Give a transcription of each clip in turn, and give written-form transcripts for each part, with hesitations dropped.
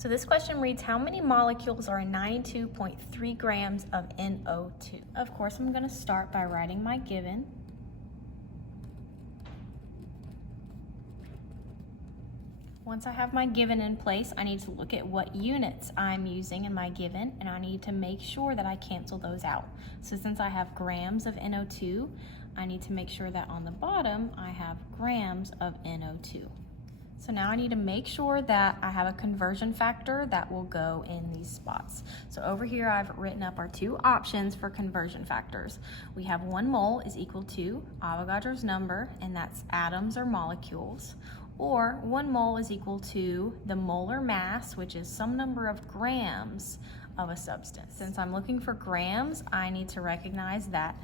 So this question reads, how many molecules are in 92.3 grams of NO2? Of course, I'm going to start by writing my given. Once I have my given in place, I need to look at what units I'm using in my given, and I need to make sure that I cancel those out. So since I have grams of NO2, I need to make sure that on the bottom I have grams of NO2. So now I need to make sure that I have a conversion factor that will go in these spots. So over here I've written up our two options for conversion factors. We have 1 mole is equal to Avogadro's number, and that's atoms or molecules. Or 1 mole is equal to the molar mass, which is some number of grams of a substance. Since I'm looking for grams, I need to recognize that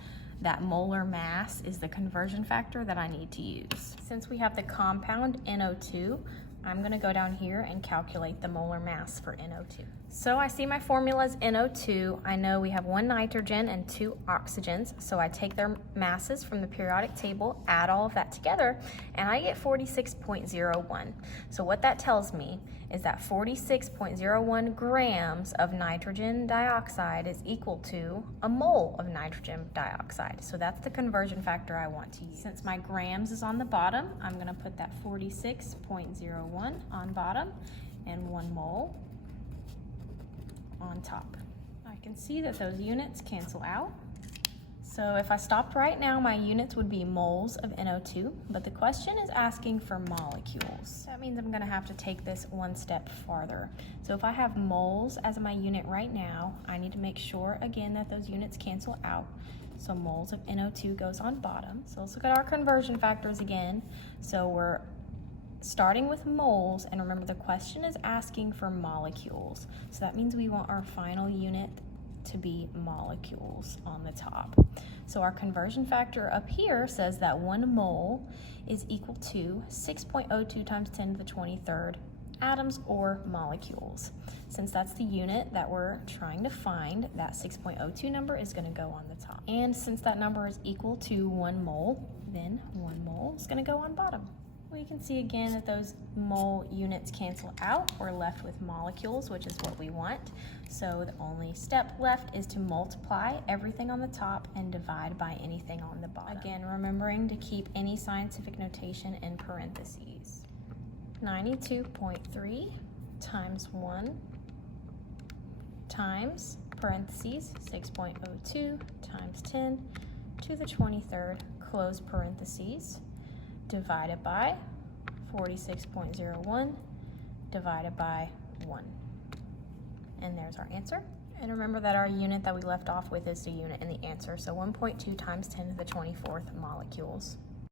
molar mass is the conversion factor that I need to use. Since we have the compound NO2, I'm going to go down here and calculate the molar mass for NO2. So I see my formula is NO2. I know we have 1 nitrogen and 2 oxygens, so I take their masses from the periodic table, add all of that together, and I get 46.01. So what that tells me is that 46.01 grams of nitrogen dioxide is equal to a mole of nitrogen dioxide. So that's the conversion factor I want to use. Since my grams is on the bottom, I'm going to put that 46.01 on bottom and 1 mole on top. I can see that those units cancel out. So if I stopped right now, my units would be moles of NO2, but the question is asking for molecules. That means I'm gonna have to take this one step farther. So if I have moles as my unit right now, I need to make sure again that those units cancel out. So moles of NO2 goes on bottom. So let's look at our conversion factors again. So we're starting with moles, and remember the question is asking for molecules. So that means we want our final unit to be molecules on the top. So our conversion factor up here says that 1 mole is equal to 6.02 times 10 to the 23rd atoms or molecules. Since that's the unit that we're trying to find, that 6.02 number is going to go on the top. And since that number is equal to 1 mole, then 1 mole is going to go on bottom. We can see again that those mole units cancel out. We're left with molecules, which is what we want. So the only step left is to multiply everything on the top and divide by anything on the bottom. Again, remembering to keep any scientific notation in parentheses. 92.3 times 1 times parentheses 6.02 times 10 to the 23rd close parentheses divided by 46.01 divided by 1. And there's our answer. And remember that our unit that we left off with is the unit in the answer, so 1.2 times 10 to the 24th molecules.